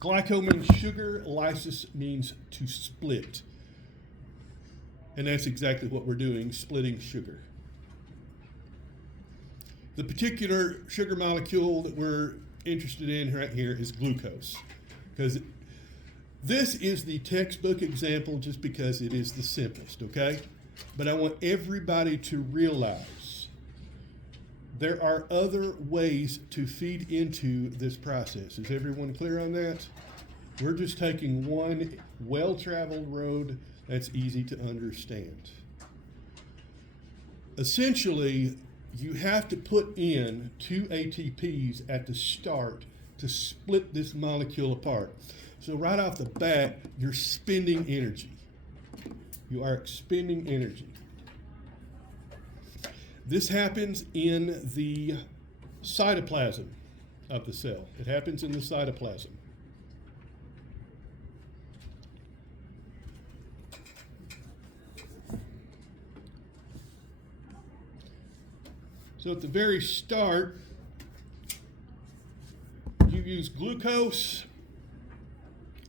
Glyco means sugar, lysis means to split. And that's exactly what we're doing, splitting sugar. The particular sugar molecule that we're interested in right here is glucose, because this is the textbook example just because it is the simplest, okay? But I want everybody to realize there are other ways to feed into this process. Is everyone clear on that? We're just taking one well-traveled road that's easy to understand. Essentially, you have to put in 2 ATPs at the start to split this molecule apart. So right off the bat, you're spending energy. You are expending energy. This happens in the cytoplasm of the cell. It happens in the cytoplasm. So at the very start, you use glucose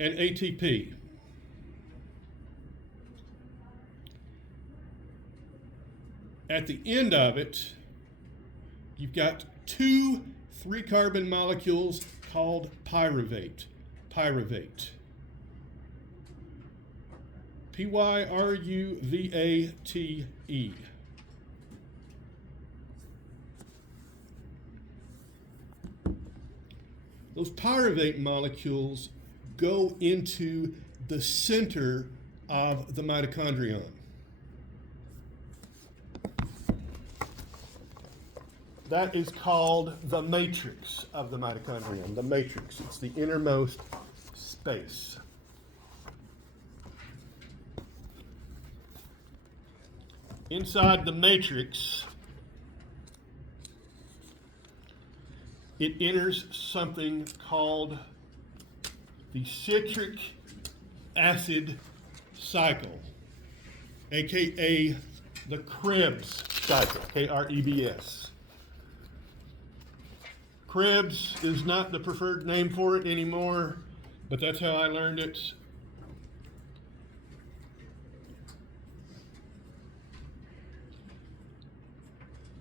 and ATP. At the end of it, you've got 2 3-carbon molecules called pyruvate. Pyruvate. P-Y-R-U-V-A-T-E. Those pyruvate molecules go into the center of the mitochondrion. That is called the matrix of the mitochondrion. The matrix. It's the innermost space. Inside the matrix, it enters something called the citric acid cycle, aka the Krebs cycle, K-R-E-B-S. Krebs is not the preferred name for it anymore, but that's how I learned it.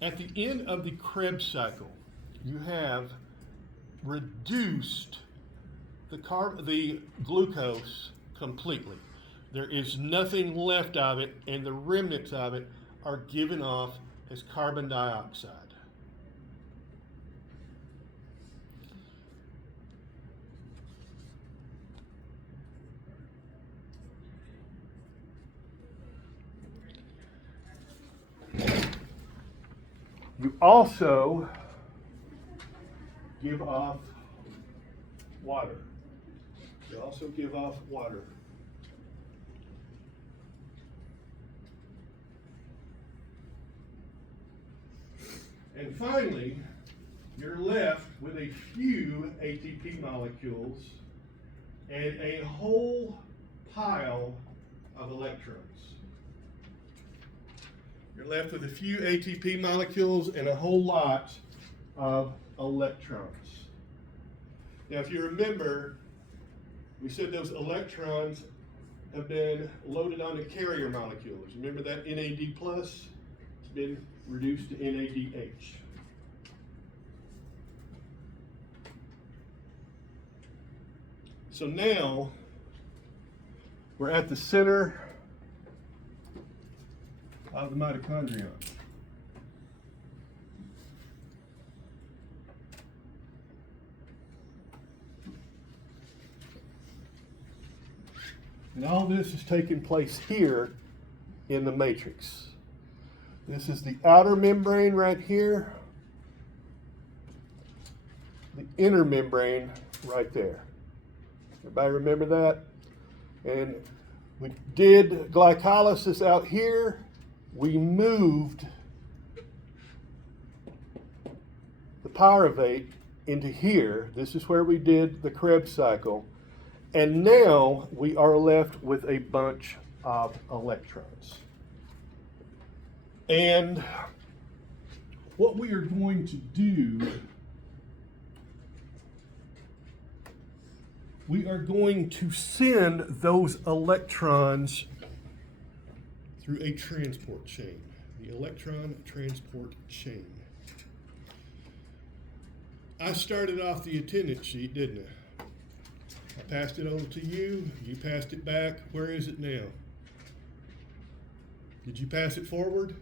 At the end of the Krebs cycle, you have reduced the glucose completely. There is nothing left of it, and the remnants of it are given off as carbon dioxide. You also give off water. You also give off water. And finally, you're left with a few ATP molecules and a whole pile of electrons. You're left with a few ATP molecules and a whole lot of electrons. Now, if you remember, we said those electrons have been loaded onto carrier molecules. Remember that NAD plus? It's been reduced to NADH. So now we're at the center of the mitochondrion. And all this is taking place here in the matrix. This is the outer membrane right here, the inner membrane right there. Everybody remember that? And we did glycolysis out here. We moved the pyruvate into here. This is where we did the Krebs cycle. And now we are left with a bunch of electrons. And what we are going to do we are going to send those electrons through a transport chain, the electron transport chain. I started off the attendance sheet, didn't I? I passed it over to you, you passed it back. Where is it now? Did you pass it forward?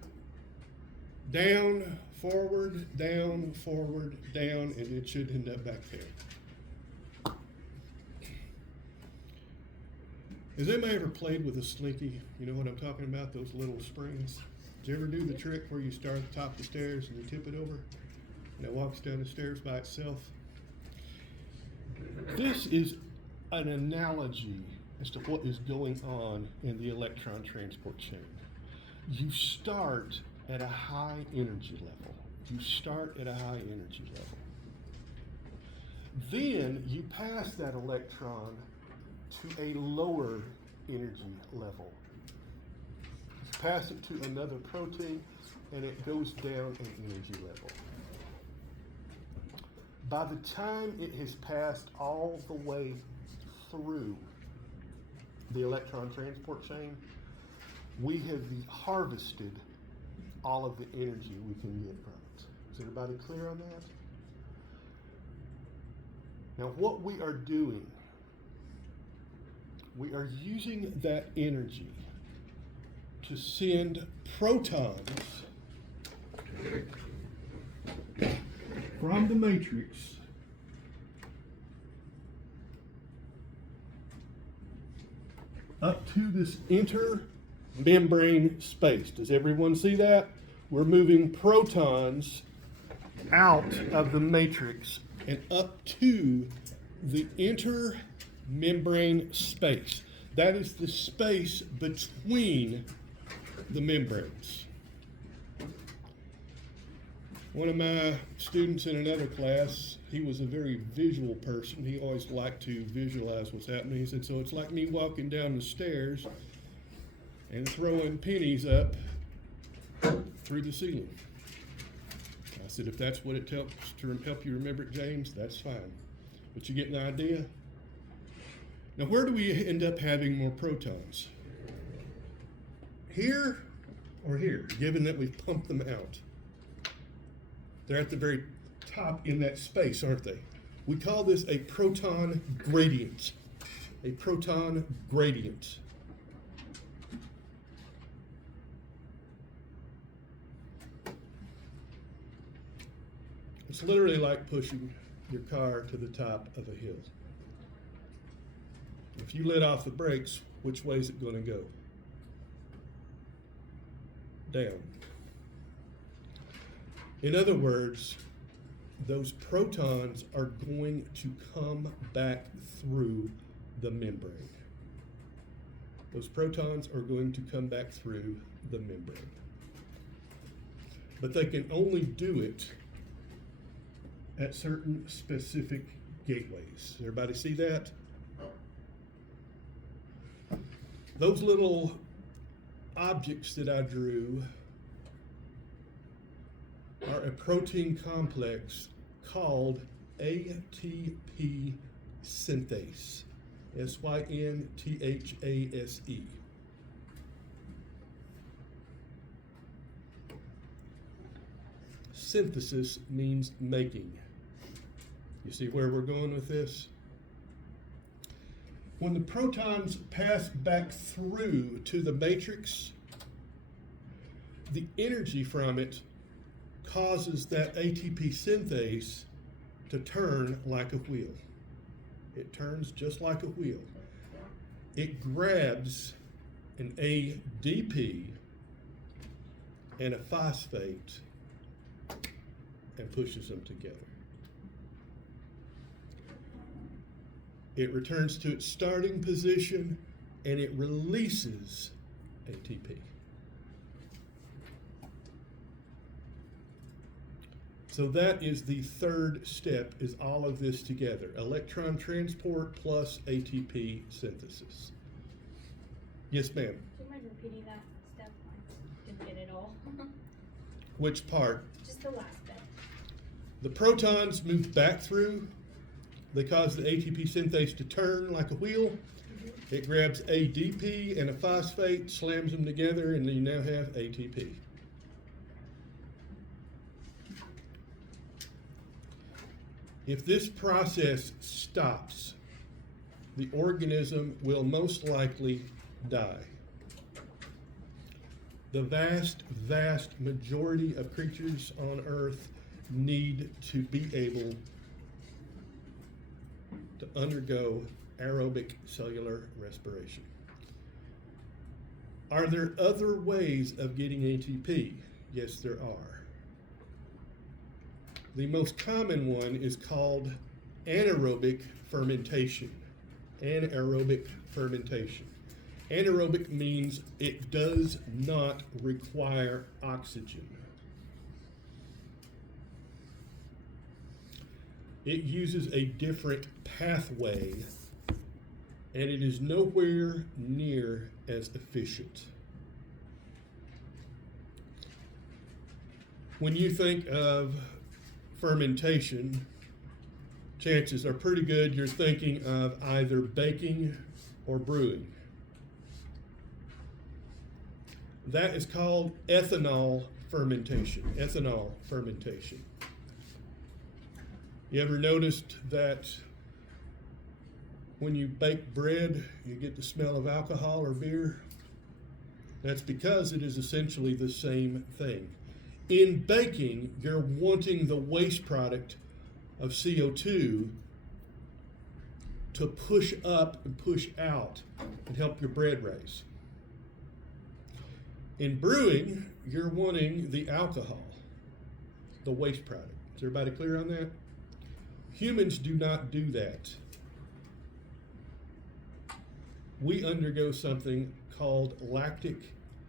Down, forward, down, and it should end up back there. Has anybody ever played with a slinky? You know what I'm talking about, those little springs? Did you ever do the trick where you start at the top of the stairs and you tip it over and it walks down the stairs by itself? This is an analogy as to what is going on in the electron transport chain. You start at a high energy level. You start at a high energy level. Then you pass that electron to a lower energy level. You pass it to another protein and it goes down an energy level. By the time it has passed all the way through the electron transport chain, we have harvested all of the energy we can get from it. Is everybody clear on that? Now what we are doing, we are using that energy to send protons from the matrix up to this intermembrane space. Does everyone see that? We're moving protons out of the matrix and up to the intermembrane space. That is the space between the membranes. One of my students in another class, he was a very visual person. He always liked to visualize what's happening. He said, so it's like me walking down the stairs and throwing pennies up through the ceiling. I said, if that's what it helps to help you remember it, James, that's fine. But you get an idea? Now, where do we end up having more protons? Here or here, given that we've pumped them out? They're at the very top in that space, aren't they? We call this a proton gradient. A proton gradient. It's literally like pushing your car to the top of a hill. If you let off the brakes, which way is it going to go? Down. In other words, those protons are going to come back through the membrane. Those protons are going to come back through the membrane. But they can only do it at certain specific gateways. Everybody see that? Those little objects that I drew are a protein complex called ATP synthase. synthase. Synthesis means making. You see where we're going with this? When the protons pass back through to the matrix, the energy from it causes that ATP synthase to turn like a wheel. It turns just like a wheel. It grabs an ADP and a phosphate and pushes them together. It returns to its starting position and it releases ATP. So that is the third step, is all of this together. Electron transport plus ATP synthesis. Yes, ma'am? Do you mind repeating that step? I didn't get it all. Which part? Just the last bit. The protons move back through, They cause the ATP synthase to turn like a wheel. It grabs ADP and a phosphate, slams them together, and then you now have ATP. If this process stops, the organism will most likely die. The vast, vast majority of creatures on Earth need to be able to undergo aerobic cellular respiration. Are there other ways of getting ATP? Yes, there are. The most common one is called anaerobic fermentation. Anaerobic fermentation. Anaerobic means it does not require oxygen. It uses a different pathway, and it is nowhere near as efficient. When you think of fermentation, chances are pretty good you're thinking of either baking or brewing. That is called ethanol fermentation. Ethanol fermentation. You ever noticed that when you bake bread, you get the smell of alcohol or beer? That's because it is essentially the same thing. In baking, you're wanting the waste product of CO2 to push up and push out and help your bread rise. In brewing, you're wanting the alcohol, the waste product. Is everybody clear on that? Humans do not do that. We undergo something called lactic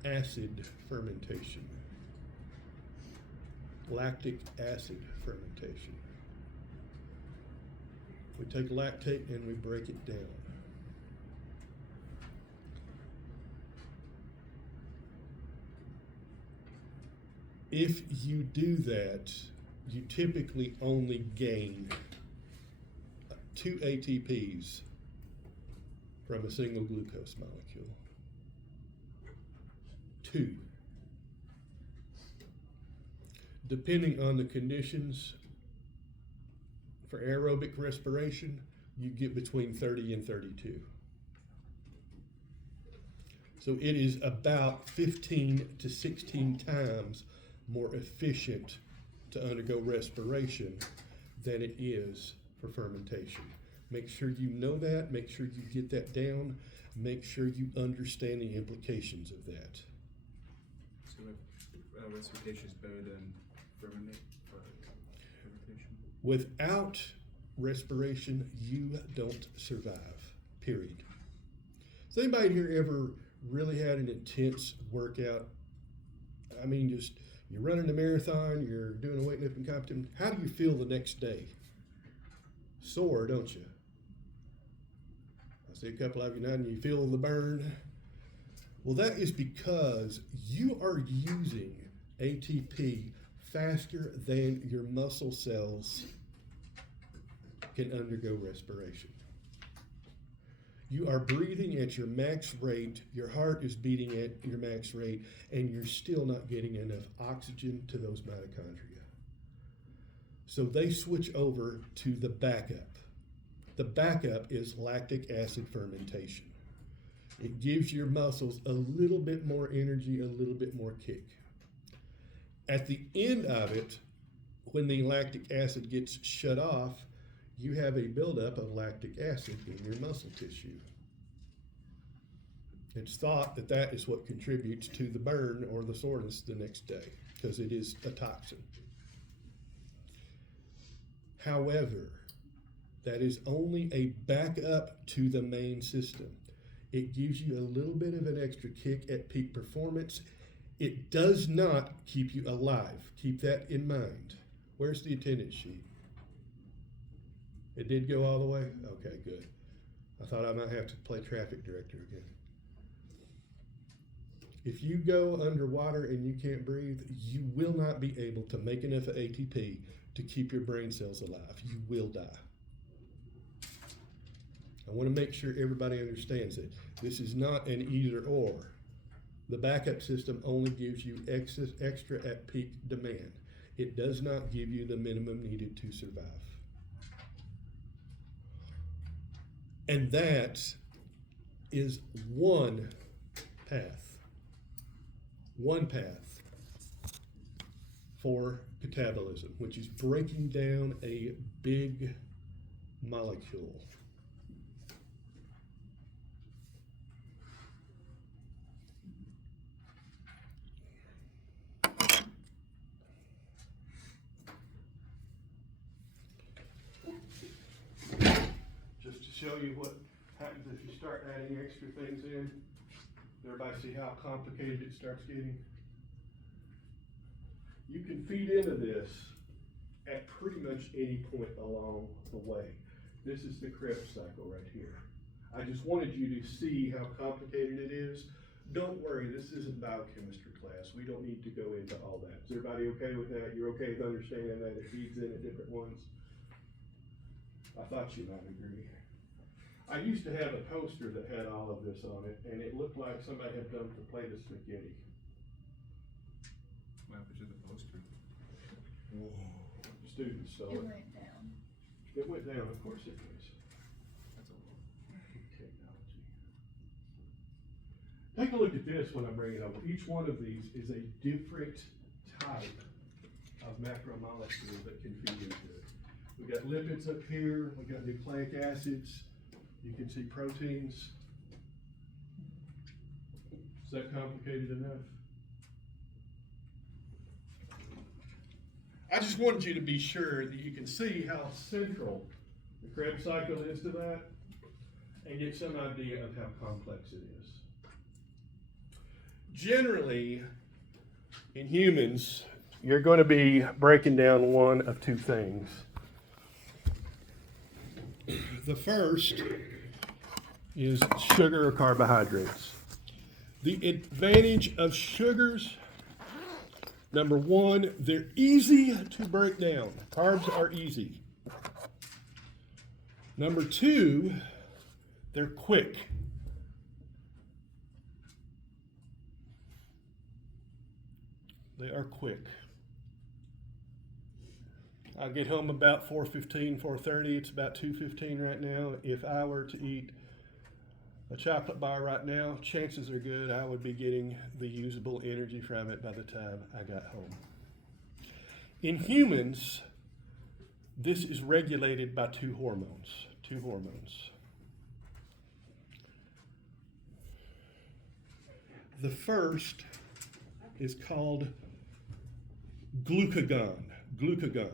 acid fermentation. Lactic acid fermentation. We take lactate and we break it down. If you do that, you typically only gain 2 ATPs from a single glucose molecule. 2. Depending on the conditions for aerobic respiration, you get between 30 and 32. So it is about 15 to 16 times more efficient to undergo respiration than it is for fermentation. Make sure you know that, make sure you get that down, make sure you understand the implications of that. So respiration is better than fermentation? Without respiration, you don't survive, period. Has anybody here ever really had an intense workout? I mean, just you're running a marathon, you're doing a weightlifting competition. How do you feel the next day? Sore, don't you? I see a couple of you nodding, you feel the burn. Well, that is because you are using ATP faster than your muscle cells can undergo respiration. You are breathing at your max rate, your heart is beating at your max rate, and you're still not getting enough oxygen to those mitochondria. So they switch over to the backup. The backup is lactic acid fermentation. It gives your muscles a little bit more energy, a little bit more kick. At the end of it, when the lactic acid gets shut off, you have a buildup of lactic acid in your muscle tissue. It's thought that that is what contributes to the burn or the soreness the next day, because it is a toxin. However, that is only a backup to the main system. It gives you a little bit of an extra kick at peak performance. It does not keep you alive. Keep that in mind. Where's the attendance sheet? It did go all the way? Okay, good. I thought I might have to play traffic director again. If you go underwater and you can't breathe, you will not be able to make enough ATP to keep your brain cells alive. You will die. I want to make sure everybody understands it. This is not an either or. The backup system only gives you extra at peak demand. It does not give you the minimum needed to survive. And that is one path for catabolism, which is breaking down a big molecule. Just to show you what happens if you start adding extra things in. Everybody see how complicated it starts getting? You can feed into this at pretty much any point along the way. This is the Krebs cycle right here. I just wanted you to see how complicated it is. Don't worry, this isn't biochemistry class. We don't need to go into all that. Is everybody okay with that? You're okay with understanding that it feeds in at different ones? I thought you might agree. I used to have a toaster that had all of this on it, and it looked like somebody had dumped a plate of spaghetti. What happened to the poster? Students stole It it. went down. It went down, of course it was. That's a Technology. Take a look at this when I bring it up. Each one of these is a different type of macromolecule that can feed into it. We got lipids up here, we got nucleic acids, you can see proteins. Is that complicated enough? I just wanted you to be sure that you can see how central the Krebs cycle is to that and get some idea of how complex it is. Generally, in humans, you're going to be breaking down one of two things. The first is sugar or carbohydrates. The advantage of sugars, number one, they're easy to break down. Carbs are easy. Number two, they're quick. They are quick. I get home about 4:15, 4:30. It's about 2:15 right now. If I were to eat a chocolate bar right now, chances are good I would be getting the usable energy from it by the time I got home. In humans, this is regulated by two hormones. The first is called glucagon. Glucagon.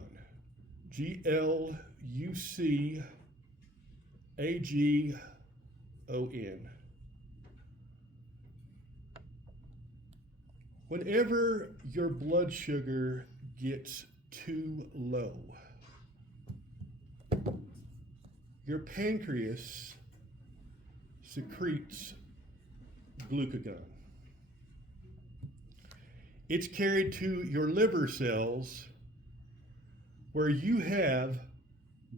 Whenever your blood sugar gets too low, your pancreas secretes glucagon. It's carried to your liver cells where you have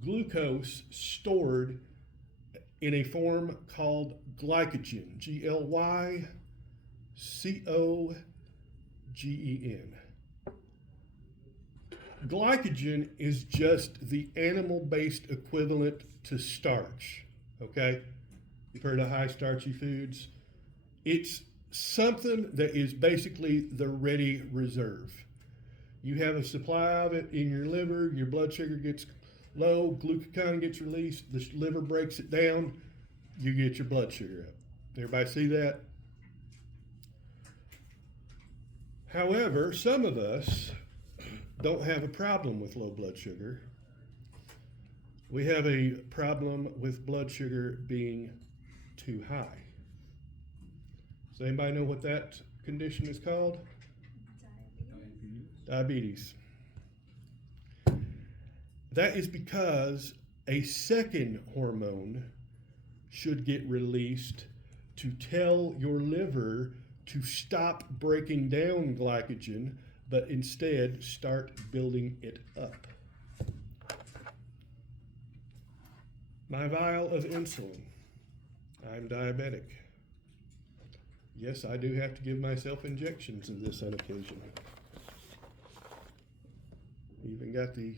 glucose stored in a form called glycogen, Glycogen. Glycogen is just the animal-based equivalent to starch, okay? You've heard of high starchy foods. It's something that is basically the ready reserve. You have a supply of it in your liver, your blood sugar gets low, glucagon gets released, the liver breaks it down, you get your blood sugar up. Everybody see that? However, some of us don't have a problem with low blood sugar. We have a problem with blood sugar being too high. Does anybody know what that condition is called? Diabetes. That is because a second hormone should get released to tell your liver to stop breaking down glycogen, but instead start building it up. My vial of insulin. I'm diabetic. Yes, I do have to give myself injections in this on occasion. Even got the,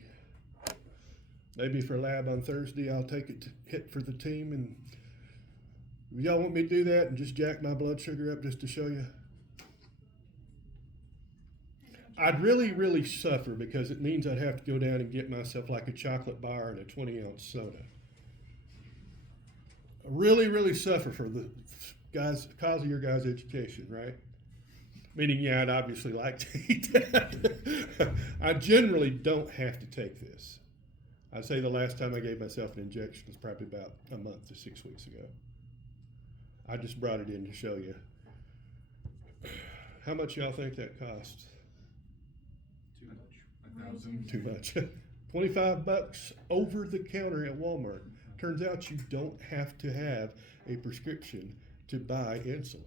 maybe for lab on Thursday, I'll take it to hit for the team. And y'all want me to do that and just jack my blood sugar up just to show you? I'd really, really suffer because it means I'd have to go down and get myself like a chocolate bar and a 20-ounce soda. I really, really suffer for the guys, cause of your guys' education, right? Meaning, yeah, I'd obviously like to eat that. I generally don't have to take this. I'd say the last time I gave myself an injection was probably about a month to 6 weeks ago. I just brought it in to show you. How much y'all think that costs? Too much. 1,000. Too much. $25 over the counter at Walmart. Turns out you don't have to have a prescription to buy insulin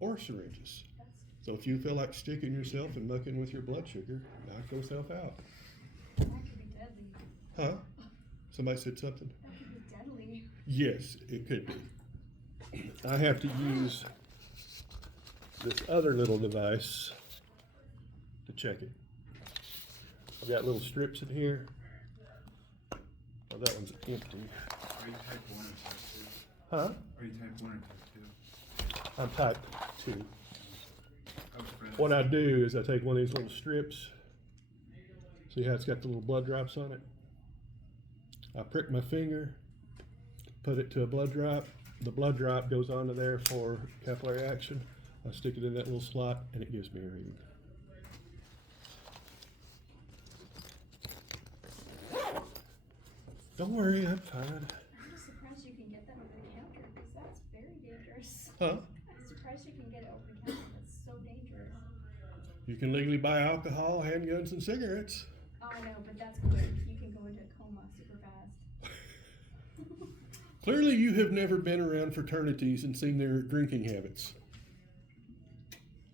or syringes. So if you feel like sticking yourself and mucking with your blood sugar, knock yourself out. That could be deadly. Huh? Somebody said something? That could be deadly. Yes, it could be. I have to use this other little device to check it. I've got little strips in here. Oh, that one's empty. Are you type 1 or type 2? Huh? Are you type 1 or type 2? I'm type 2. I was afraid. What I do is I take one of these little strips. See how it's got the little blood drops on it? I prick my finger, put it to a blood drop. The blood drop goes onto there for capillary action. I stick it in that little slot and it gives me a reading. Don't worry, I'm fine. I'm just surprised you can get that over the counter because that's very dangerous. Huh? I'm surprised you can get it over the counter. That's so dangerous. You can legally buy alcohol, handguns, and cigarettes. Oh, I know, but that's quick. You can go into a coma super fast. Clearly, you have never been around fraternities and seen their drinking habits.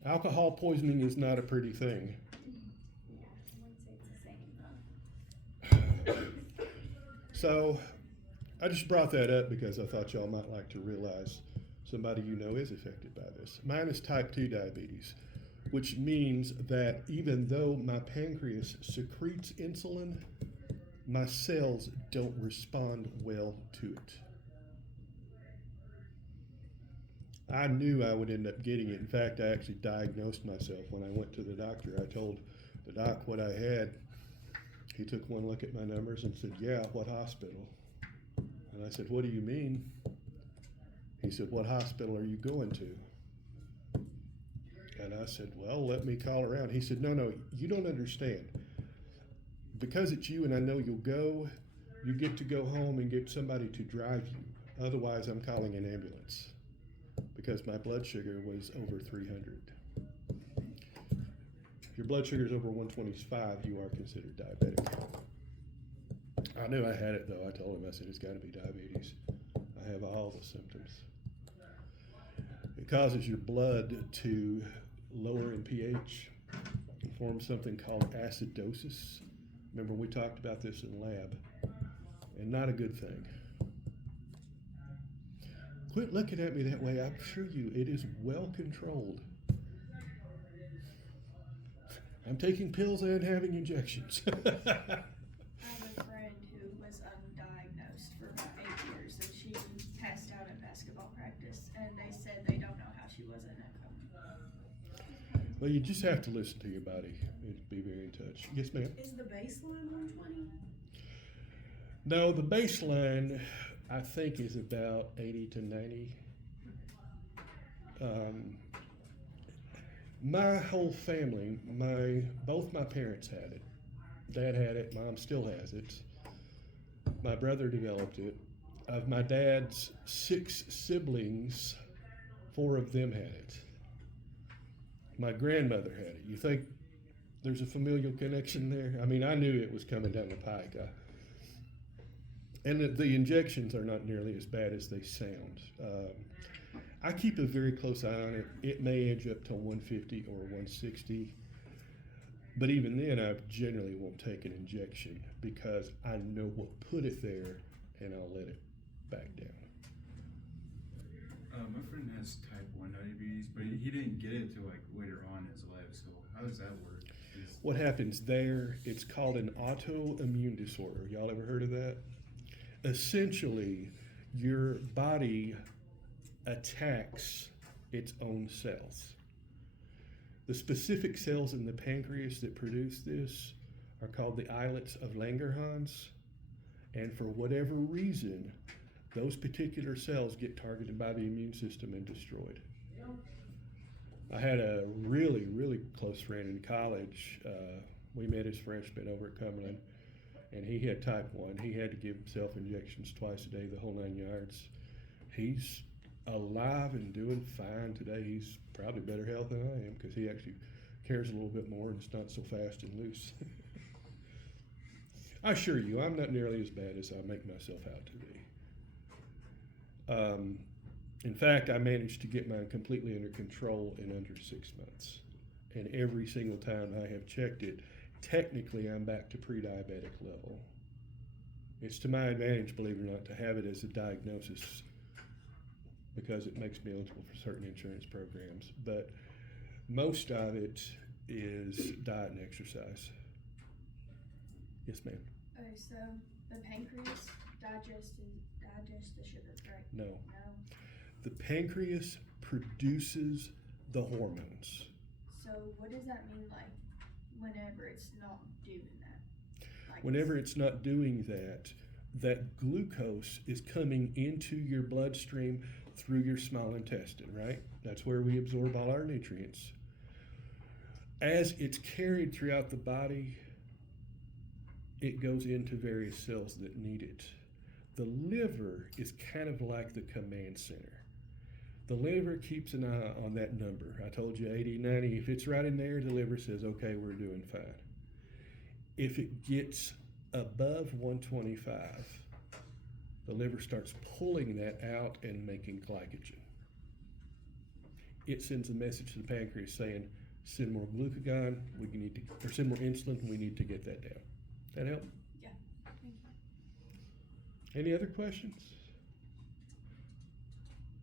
Alcohol poisoning is not a pretty thing. Yeah, I wouldn't say it's the same though. So, I just brought that up because I thought y'all might like to realize somebody you know is affected by this. Mine is type 2 diabetes, which means that even though my pancreas secretes insulin, my cells don't respond well to it. I knew I would end up getting it. In fact, I actually diagnosed myself when I went to the doctor. I told the doc what I had. He took one look at my numbers and said, "Yeah, what hospital?" And I said, "What do you mean?" He said, "What hospital are you going to?" And I said, "Well, let me call around." He said, No, you don't understand. Because it's you and I know you'll go, you get to go home and get somebody to drive you. Otherwise, I'm calling an ambulance because my blood sugar was over 300. If your blood sugar is over 125, you are considered diabetic. I knew I had it though. I told him, I said, "It's got to be diabetes. I have all the symptoms." It causes your blood to lower in pH, form something called acidosis. Remember, we talked about this in lab, and not a good thing. Quit looking at me that way. I assure you, it is well controlled. I'm taking pills and having injections. I have a friend who was undiagnosed for about 8 years, and she passed out at basketball practice, and they said they don't know how she wasn't in a coma. Well, you just have to listen to your body and be very in touch. Yes, ma'am? Is the baseline 120? No, the baseline, I think, is about 80 to 90. My whole family, both my parents had it. Dad had it, Mom still has it. My brother developed it. Of my dad's 6 siblings, 4 of them had it. My grandmother had it. You think there's a familial connection there? I mean, I knew it was coming down the pike. And the injections are not nearly as bad as they sound. I keep a very close eye on it. It may edge up to 150 or 160. But even then, I generally won't take an injection because I know what put it there and I'll let it back down. My friend has type 1 diabetes, but he didn't get it till like later on in his life. So how does that work? What happens there, it's called an autoimmune disorder. Y'all ever heard of that? Essentially, your body attacks its own cells. The specific cells in the pancreas that produce this are called the islets of Langerhans, and for whatever reason, those particular cells get targeted by the immune system and destroyed. I had a really, really close friend in college. We met as freshmen over at Cumberland, and he had type 1. He had to give himself injections twice a day, the whole 9 yards. He's alive and doing fine today. He's probably better health than I am because he actually cares a little bit more and it's not so fast and loose. I assure you, I'm not nearly as bad as I make myself out to be. In fact, I managed to get mine completely under control in under 6 months. And every single time I have checked it, technically I'm back to pre-diabetic level. It's to my advantage, believe it or not, to have it as a diagnosis because it makes me eligible for certain insurance programs. But most of it is diet and exercise. Yes, ma'am. Okay, so the pancreas digests the sugar, right? No. No. The pancreas produces the hormones. So what does that mean, like, whenever it's not doing that? Like Whenever it's not doing that, that glucose is coming into your bloodstream through your small intestine, right? That's where we absorb all our nutrients. As it's carried throughout the body, it goes into various cells that need it. The liver is kind of like the command center. The liver keeps an eye on that number. I told you 80, 90. If it's right in there, the liver says, okay, we're doing fine. If it gets above 125, the liver starts pulling that out and making glycogen. It sends a message to the pancreas saying, send more glucagon, or send more insulin, we need to get that down. That help? Yeah. Thank you. Any other questions?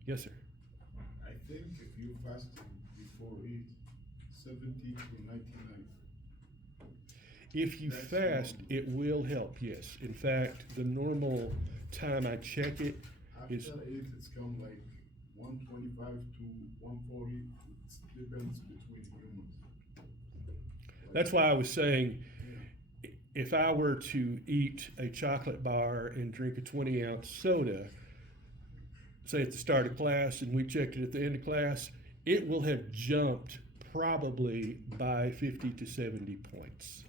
Yes, sir. I think if you fasted before eat, 70 to 99. If you That's fast, normal. it will help, yes. In fact, the normal time I check it After is, it's come like 125 to 140. It depends between humans. that's why I was saying, if I were to eat a chocolate bar and drink a 20-ounce soda, say at the start of class, and we checked it at the end of class, it will have jumped probably by 50 to 70 points.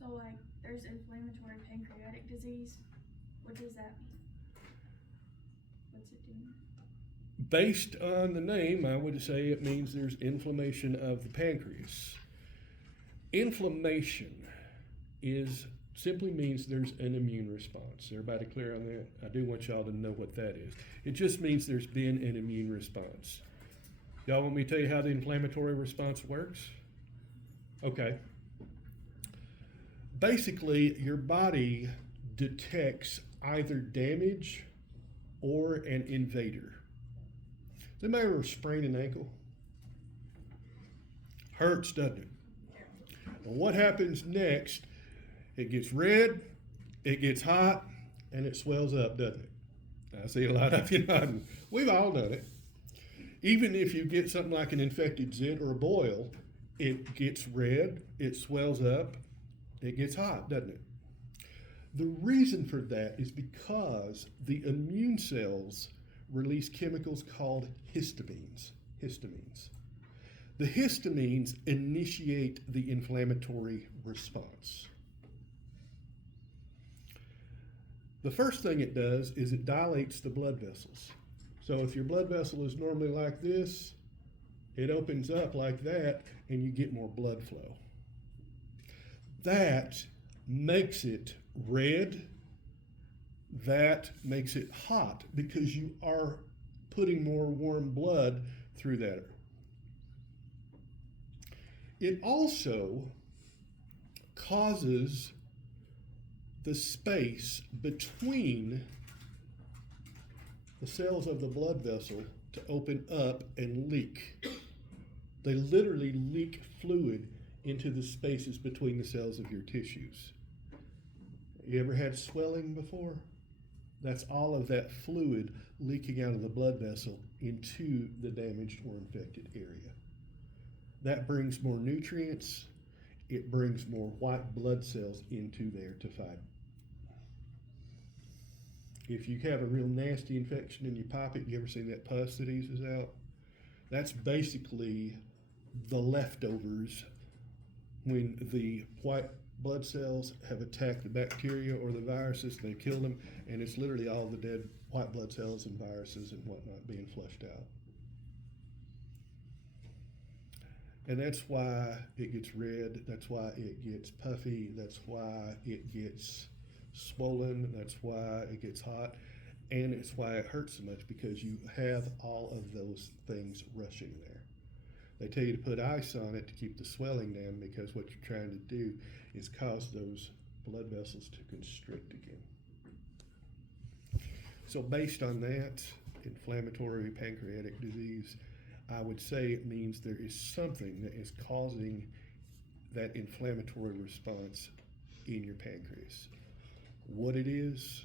So, like, there's inflammatory pancreatic disease. What does that mean? What's it doing? Based on the name, I would say it means there's inflammation of the pancreas. Inflammation simply means there's an immune response. Everybody clear on that? I do want y'all to know what that is. It just means there's been an immune response. Y'all want me to tell you how the inflammatory response works? Okay. Basically, your body detects either damage or an invader. Does anybody ever sprain an ankle? Hurts, doesn't it? Well, what happens next? It gets red, it gets hot, and it swells up, doesn't it? I see a lot of you nodding. We've all done it. Even if you get something like an infected zit or a boil, it gets red, it swells up, it gets hot, doesn't it? The reason for that is because the immune cells release chemicals called histamines. The histamines initiate the inflammatory response. The first thing it does is it dilates the blood vessels. So if your blood vessel is normally like this, it opens up like that and you get more blood flow. That makes it red. That makes it hot because you are putting more warm blood through that. It also causes the space between the cells of the blood vessel to open up and leak. They literally leak fluid into the spaces between the cells of your tissues. You ever had swelling before? That's all of that fluid leaking out of the blood vessel into the damaged or infected area. That brings more nutrients. It brings more white blood cells into there to fight. If you have a real nasty infection and you pop it, you ever seen that pus that oozes out? That's basically the leftovers when the white blood cells have attacked the bacteria or the viruses, they've killed them, and it's literally all the dead white blood cells and viruses and whatnot being flushed out. And that's why it gets red, that's why it gets puffy, that's why it gets swollen, that's why it gets hot, and it's why it hurts so much, because you have all of those things rushing there. They tell you to put ice on it to keep the swelling down, because what you're trying to do is cause those blood vessels to constrict again. So based on that, inflammatory pancreatic disease, I would say it means there is something that is causing that inflammatory response in your pancreas. What it is,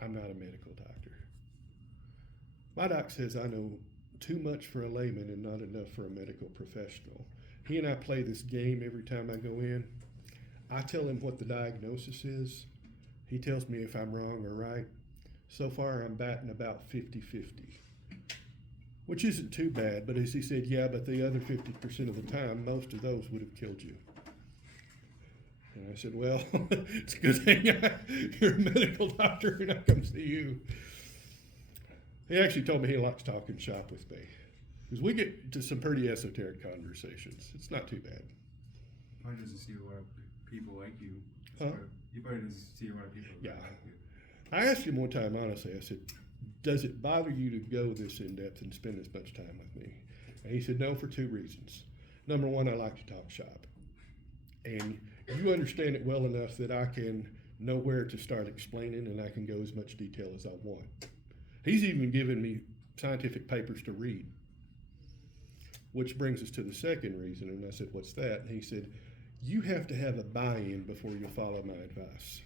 I'm not a medical doctor. My doc says I know too much for a layman and not enough for a medical professional. He and I play this game every time I go in. I tell him what the diagnosis is. He tells me if I'm wrong or right. So far, I'm batting about 50-50, which isn't too bad, but as he said, yeah, but the other 50% of the time, most of those would have killed you. And I said, well, it's a good thing you're a medical doctor and I come see you. He actually told me he likes talking shop with me, because we get to some pretty esoteric conversations. It's not too bad. Probably doesn't see a lot of people like you. Huh? You probably doesn't see a lot of people Yeah. like you. I asked him one time, honestly, I said, does it bother you to go this in-depth and spend this much time with me? And he said, no, for two reasons. Number one, I like to talk shop. And you understand it well enough that I can know where to start explaining, and I can go as much detail as I want. He's even given me scientific papers to read. Which brings us to the second reason, and I said, what's that? And he said, you have to have a buy-in before you'll follow my advice.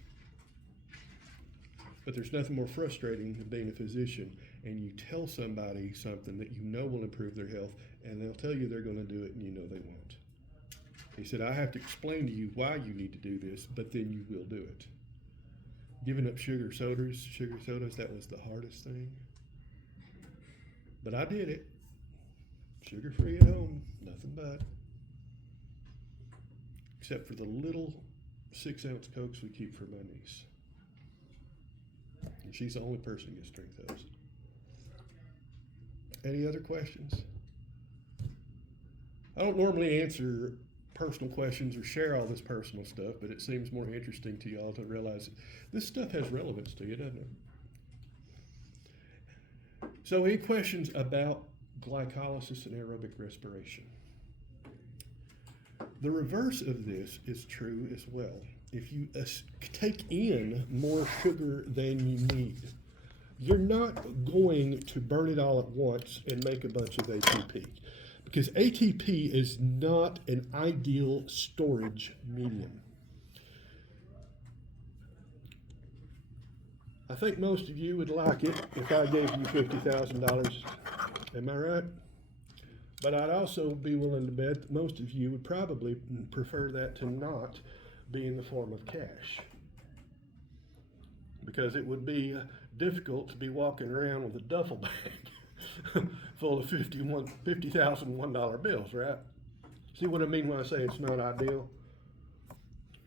But there's nothing more frustrating than being a physician and you tell somebody something that you know will improve their health, and they'll tell you they're going to do it and you know they won't. He said, I have to explain to you why you need to do this, but then you will do it. Giving up sugar sodas, that was the hardest thing. But I did it. Sugar-free at home, nothing but. Except for the little 6-ounce Cokes we keep for my niece. And she's the only person who gets to drink those. Any other questions? I don't normally answer personal questions or share all this personal stuff, but it seems more interesting to y'all to realize that this stuff has relevance to you, doesn't it? So any questions about glycolysis and aerobic respiration? The reverse of this is true as well. If you take in more sugar than you need, you're not going to burn it all at once and make a bunch of ATP, because ATP is not an ideal storage medium. I think most of you would like it if I gave you $50,000. Am I right? But I'd also be willing to bet that most of you would probably prefer that to not be in the form of cash, because it would be difficult to be walking around with a duffel bag full of $50,001 bills, right? See what I mean when I say it's not ideal?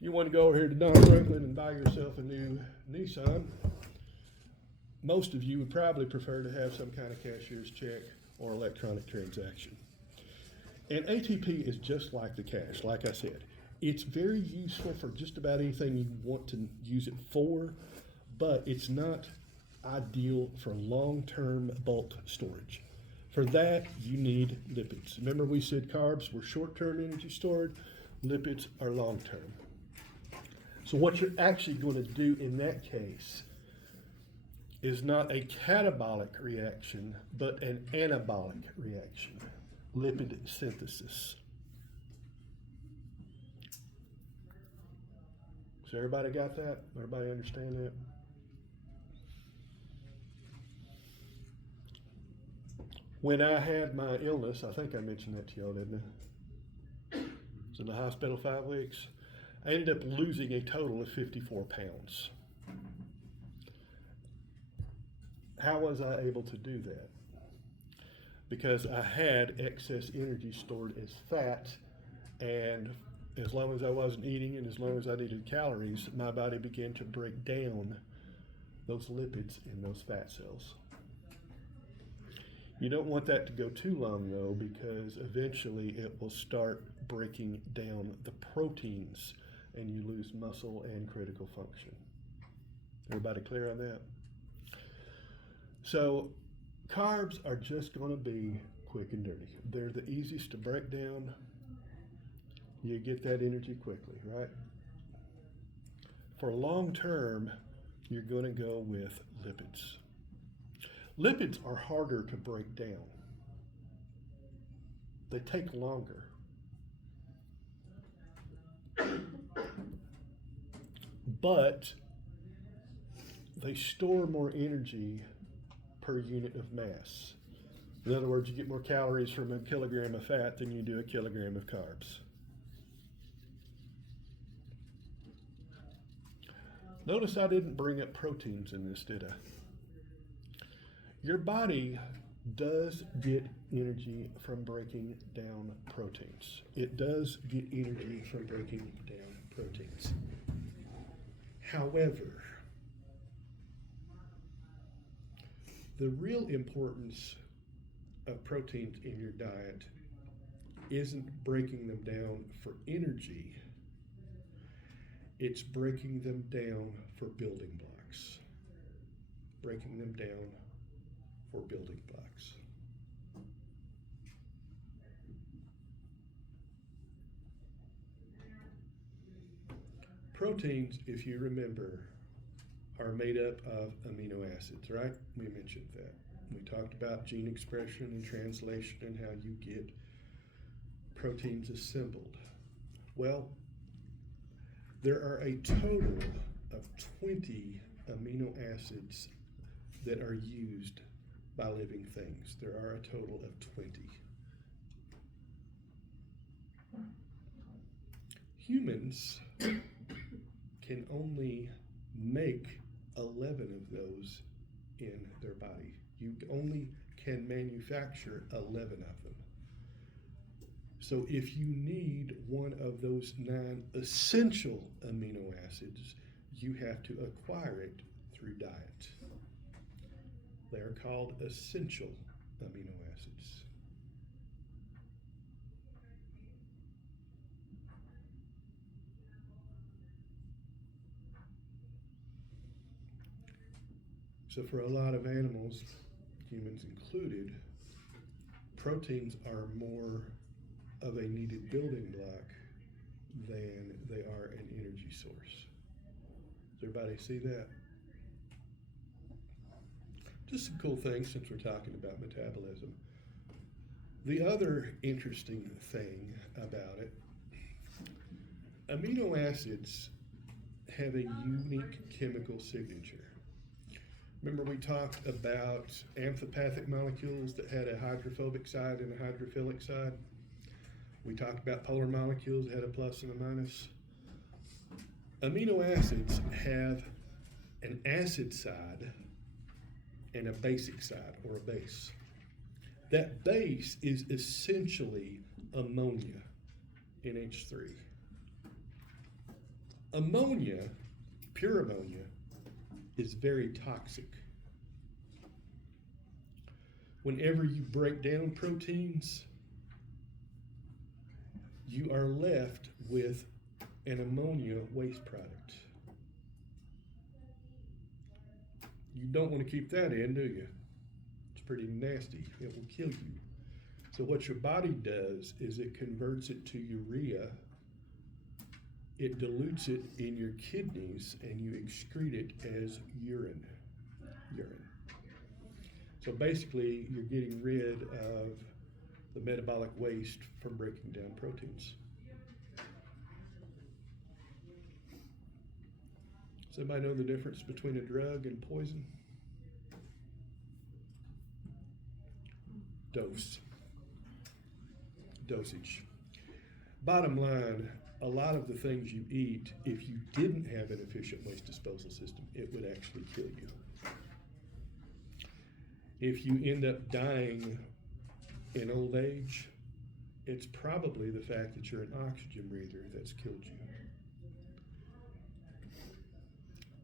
You want to go over here to Don Franklin and buy yourself a new Nissan, most of you would probably prefer to have some kind of cashier's check or electronic transaction. And ATP is just like the cash, like I said. It's very useful for just about anything you want to use it for, but it's not ideal for long-term bulk storage. For that, you need lipids. Remember we said carbs were short-term energy stored, lipids are long-term. So what you're actually going to do in that case is not a catabolic reaction, but an anabolic reaction, lipid synthesis. So everybody got that? Everybody understand that? When I had my illness, I think I mentioned that to y'all, didn't I? I was in the hospital 5 weeks. I ended up losing a total of 54 pounds. How was I able to do that? Because I had excess energy stored as fat, and as long as I wasn't eating and as long as I needed calories, my body began to break down those lipids in those fat cells. You don't want that to go too long though, because eventually it will start breaking down the proteins and you lose muscle and critical function. Everybody clear on that? So carbs are just going to be quick and dirty. They're the easiest to break down. You get that energy quickly, right? For long term, you're going to go with lipids. Lipids are harder to break down. They take longer. But they store more energy per unit of mass. In other words, you get more calories from a kilogram of fat than you do a kilogram of carbs. Notice I didn't bring up proteins in this, did I? Your body does get energy from breaking down proteins. It does get energy from breaking down proteins. However, the real importance of proteins in your diet isn't breaking them down for energy. It's breaking them down for building blocks. Breaking them down for building blocks. Proteins, if you remember, are made up of amino acids, right? We mentioned that. We talked about gene expression and translation and how you get proteins assembled. Well, there are a total of 20 amino acids that are used by living things. There are a total of 20. Humans can only make 11 of those in their body. You only can manufacture 11 of them. So if you need one of those 9 essential amino acids, you have to acquire it through diet. They are called essential amino acids. So for a lot of animals, humans included, proteins are more of a needed building block than they are an energy source. Does everybody see that? Just some cool things since we're talking about metabolism. The other interesting thing about it, amino acids have a unique chemical signature. Remember we talked about amphipathic molecules that had a hydrophobic side and a hydrophilic side? We talked about polar molecules that had a plus and a minus. Amino acids have an acid side and a basic side, or a base. That base is essentially ammonia, NH3. Ammonia, pure ammonia, is very toxic. Whenever you break down proteins, you are left with an ammonia waste product. You don't want to keep that in, do you? It's pretty nasty. It will kill you. So what your body does is it converts it to urea it dilutes it in your kidneys and you excrete it as urine. So basically, you're getting rid of the metabolic waste from breaking down proteins. Does anybody know the difference between a drug and poison? Dosage. Bottom line, a lot of the things you eat, if you didn't have an efficient waste disposal system, it would actually kill you. If you end up dying in old age, it's probably the fact that you're an oxygen breather that's killed you.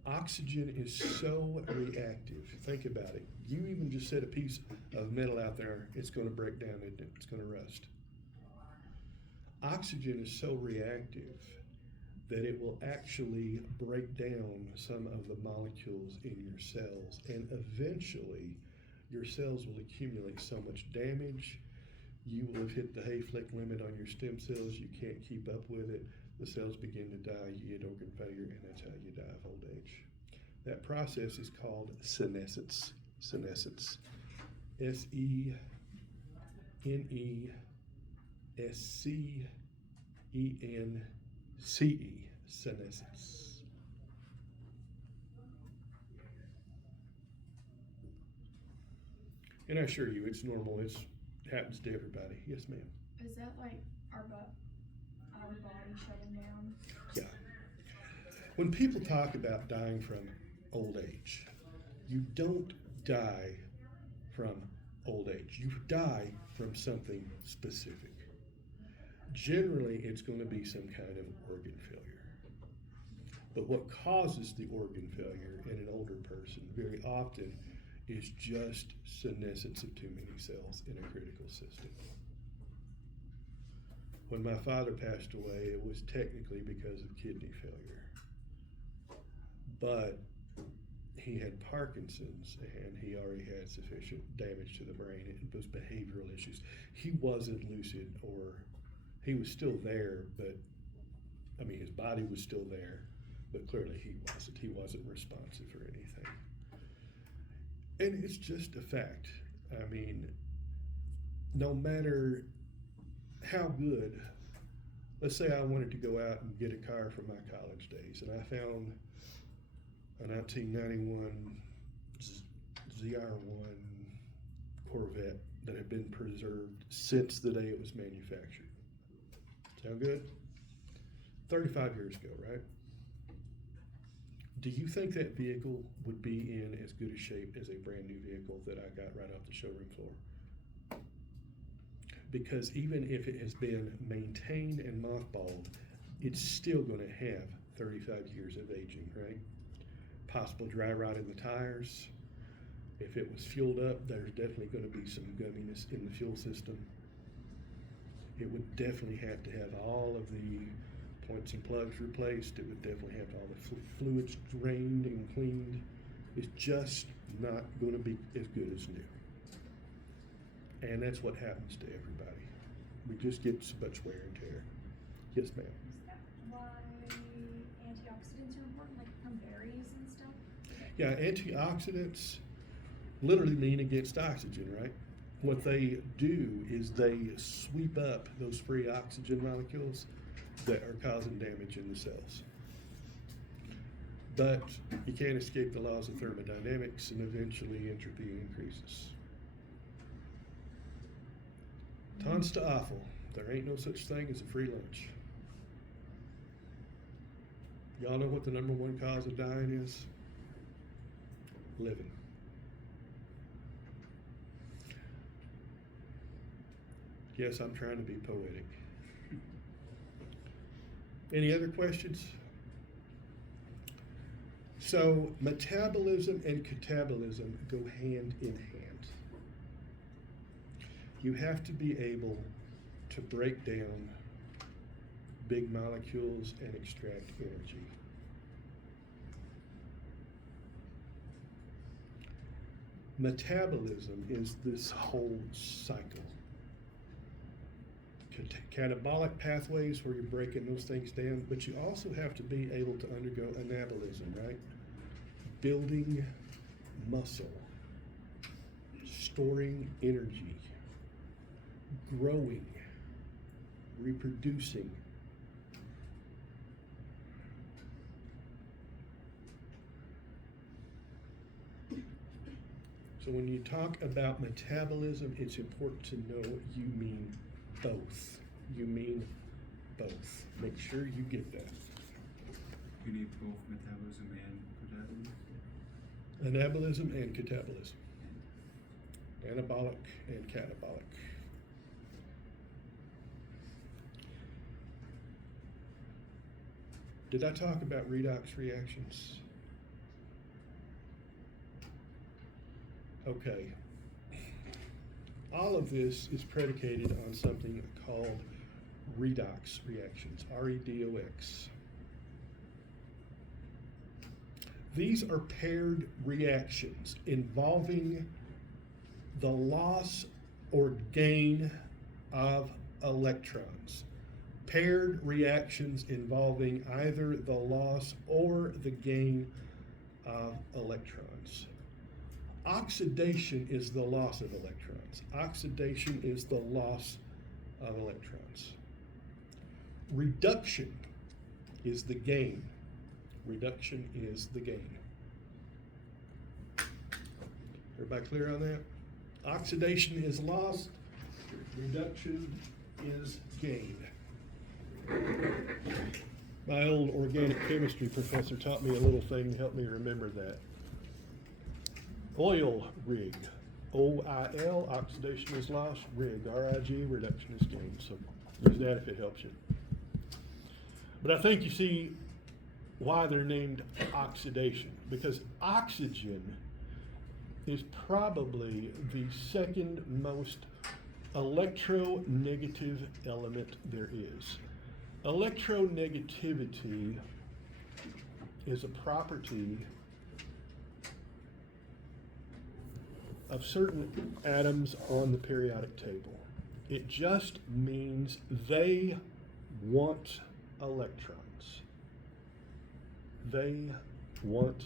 Oxygen is so reactive. Think about it. You even just set a piece of metal out there, it's going to break down, it's going to rust. Oxygen is so reactive that it will actually break down some of the molecules in your cells, and eventually your cells will accumulate so much damage, you will have hit the Hayflick limit on your stem cells, you can't keep up with it, the cells begin to die, you get organ failure, and that's how you die of old age. That process is called senescence. Senescence. SENESCENCE. Senescence. And I assure you, it's normal. It happens to everybody. Yes, ma'am. Is that like our body shutting down? Yeah. When people talk about dying from old age, you don't die from old age. You die from something specific. Generally, it's going to be some kind of organ failure. But what causes the organ failure in an older person very often is just senescence of too many cells in a critical system. When my father passed away, it was technically because of kidney failure. But he had Parkinson's and he already had sufficient damage to the brain and those behavioral issues. He wasn't lucid, or he was still there, but I mean, his body was still there, but clearly he wasn't. He wasn't responsive or anything. And it's just a fact. I mean, no matter how good, let's say I wanted to go out and get a car from my college days, and I found a 1991 ZR1 Corvette that had been preserved since the day it was manufactured. Sound good? 35 years ago, right? Do you think that vehicle would be in as good a shape as a brand new vehicle that I got right off the showroom floor? Because even if it has been maintained and mothballed, it's still going to have 35 years of aging, right? Possible dry rot in the tires. If it was fueled up, there's definitely going to be some gumminess in the fuel system. It would definitely have to have all of the points and plugs replaced. It would definitely have all the fluids drained and cleaned. It's just not going to be as good as new. And that's what happens to everybody. We just get so much wear and tear. Yes, ma'am. Is that why antioxidants are important, like from berries and stuff? Yeah, antioxidants literally mean against oxygen, right? What they do is they sweep up those free oxygen molecules that are causing damage in the cells. But you can't escape the laws of thermodynamics, and eventually entropy increases. Tons to awful. There ain't no such thing as a free lunch. Y'all know what the number one cause of dying is? Living. Yes, I'm trying to be poetic. Any other questions? So metabolism and catabolism go hand in hand. You have to be able to break down big molecules and extract energy. Metabolism is this whole cycle. catabolic pathways where you're breaking those things down, but you also have to be able to undergo anabolism, right? Building muscle, storing energy, growing, reproducing. So when you talk about metabolism, it's important to know you mean both. You mean both. Make sure you get that. You need both metabolism and catabolism. Anabolism and catabolism. Anabolic and catabolic. Did I talk about redox reactions? Okay. All of this is predicated on something called redox reactions, R-E-D-O-X. These are paired reactions involving the loss or gain of electrons. Paired reactions involving either the loss or the gain of electrons. Oxidation is the loss of electrons. Oxidation is the loss of electrons. Reduction is the gain. Reduction is the gain. Everybody clear on that? Oxidation is loss. Reduction is gain. My old organic chemistry professor taught me a little thing to help me remember that. Oil rig. O-I-L, oxidation is loss. Rig, R-I-G, reduction is gain. So use that if it helps you. But I think you see why they're named oxidation. Because oxygen is probably the second most electronegative element there is. Electronegativity is a property of certain atoms on the periodic table. It just means they want electrons. They want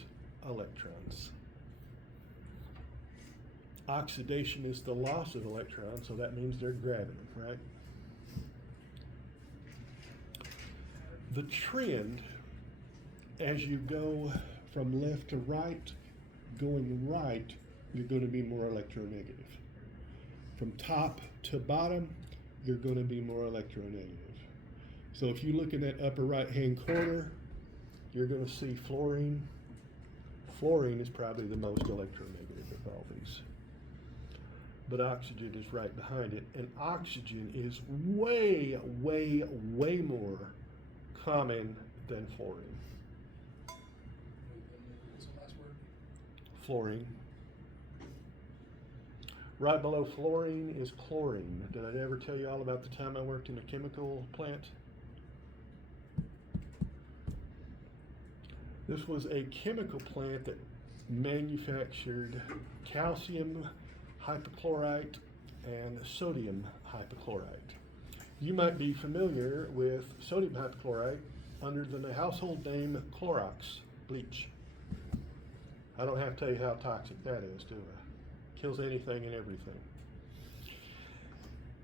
electrons. Oxidation is the loss of electrons, so that means they're grabbing them, right? The trend, as you go from left to right, going right, you're going to be more electronegative. From top to bottom, you're going to be more electronegative. So if you look in that upper right-hand corner, you're going to see fluorine. Fluorine is probably the most electronegative of all these. But oxygen is right behind it. And oxygen is way, way, way more common than fluorine. What's the last word? Fluorine. Right below fluorine is chlorine. Did I ever tell you all about the time I worked in a chemical plant? This was a chemical plant that manufactured calcium hypochlorite and sodium hypochlorite. You might be familiar with sodium hypochlorite under the household name Clorox bleach. I don't have to tell you how toxic that is, do I? Kills anything and everything.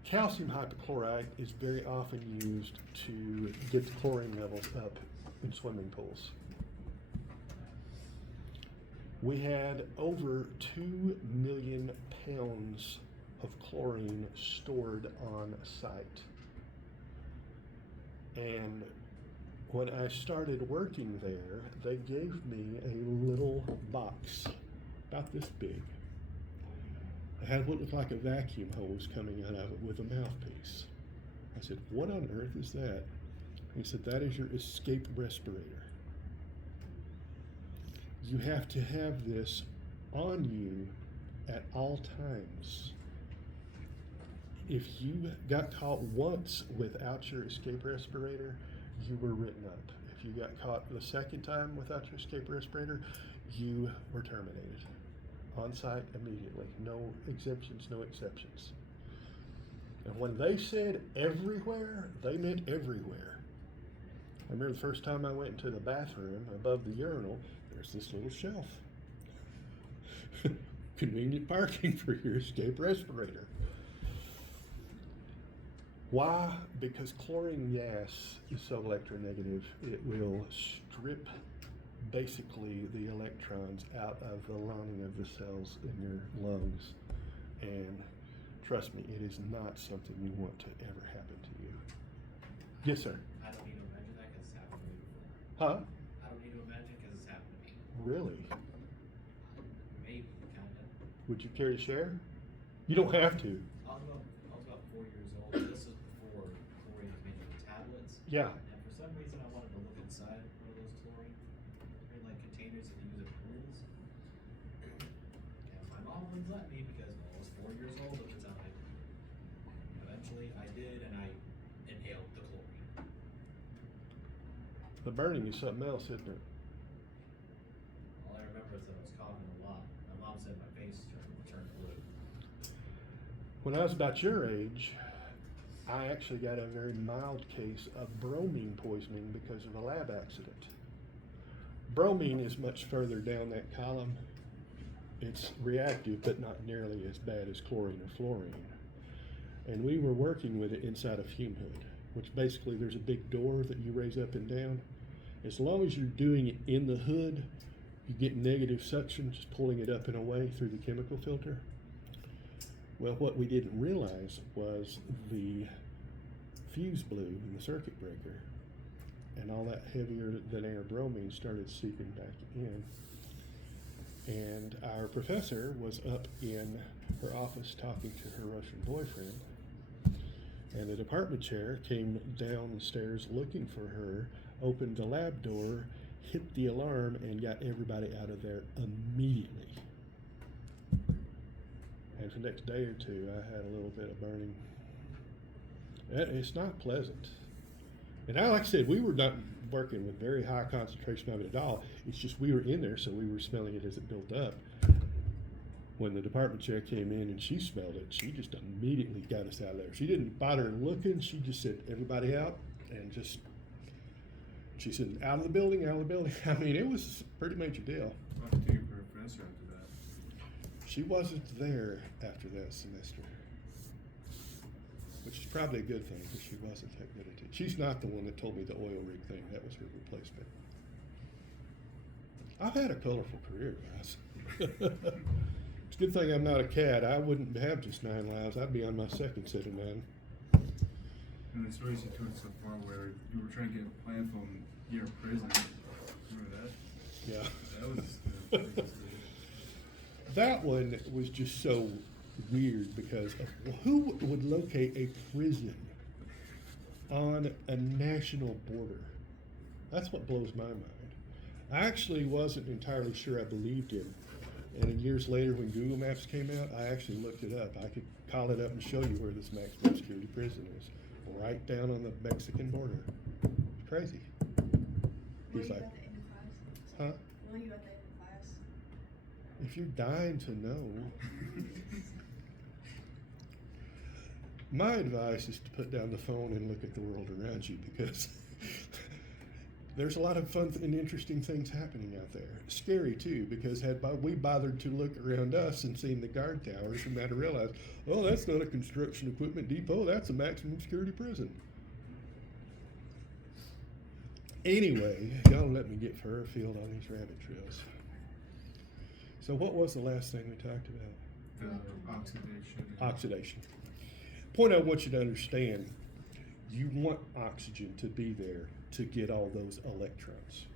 Calcium hypochlorite is very often used to get the chlorine levels up in swimming pools. We had over 2 million pounds of chlorine stored on site. And when I started working there, they gave me a little box, about this big. It had what looked like a vacuum hose coming out of it with a mouthpiece. I said, "What on earth is that?" He said, "That is your escape respirator. You have to have this on you at all times. If you got caught once without your escape respirator, you were written up. If you got caught the second time without your escape respirator, you were terminated. On site immediately. No exemptions, no exceptions." And when they said everywhere, they meant everywhere. I remember the first time I went into the bathroom, above the urinal, there's this little shelf. Convenient parking for your escape respirator. Why? Because chlorine gas is so electronegative, it will strip basically the electrons out of the lining of the cells in your lungs. And trust me, it is not something you want to ever happen to you. Yes, sir. I don't need to imagine that because it's happened to me before. Huh? I don't need to imagine because it's happened to me. Really? Maybe, kind of. Would you care to share? You don't have to. I was about 4 years old. This was before chlorine was made into tablets. Yeah. And for some reason, I wanted to look inside one of those chlorine in like containers that you use at pools. And my mom wouldn't let me because I was 4 years old at the time. Eventually, I did, and I inhaled the chlorine. The burning is something else, isn't it? All I remember is that I was coughing a lot. My mom said my face turned blue. When I was about your age, I actually got a very mild case of bromine poisoning because of a lab accident. Bromine is much further down that column. It's reactive, but not nearly as bad as chlorine or fluorine. And we were working with it inside a fume hood, which basically there's a big door that you raise up and down. As long as you're doing it in the hood, you get negative suction, just pulling it up and away through the chemical filter. Well, what we didn't realize was the fuse blew in the circuit breaker, and all that heavier than air bromine started seeping back in. And our professor was up in her office talking to her Russian boyfriend, and the department chair came down the stairs looking for her, opened the lab door, hit the alarm, and got everybody out of there immediately. And for the next day or two, I had a little bit of burning. It's not pleasant. And like I said, we were not working with very high concentration of it at all. It's just we were in there, so we were smelling it as it built up. When the department chair came in and she smelled it, she just immediately got us out of there. She didn't bother looking. She just said, everybody out, and she said, out of the building, out of the building. I mean, it was a pretty major deal. What happened to your professor after that? She wasn't there after that semester, which is probably a good thing because she wasn't that good at it. She's not the one that told me the oil rig thing. That was her replacement. I've had a colorful career, guys. It's a good thing I'm not a cat. I wouldn't have just 9 lives. I'd be on my second set of 9. And the stories you told so far where you were trying to get a plan from your prison. Remember that? Yeah. That was the biggest thing. That one was just so weird because who would locate a prison on a national border? That's what blows my mind. I actually wasn't entirely sure I believed him. And years later, when Google Maps came out, I actually looked it up. I could call it up and show you where this maximum security prison is. Right down on the Mexican border. It's crazy. Will He's you like, at the end of class? huh? Will you at the end of class? If you're dying to know. My advice is to put down the phone and look at the world around you because there's a lot of fun and interesting things happening out there. Scary too, because had we bothered to look around us and seen the guard towers, we might have realized, oh, that's not a construction equipment depot, that's a maximum security prison. Anyway, y'all let me get far afield on these rabbit trails. So what was the last thing we talked about? The oxidation. Oxidation. Point I want you to understand, you want oxygen to be there to get all those electrons.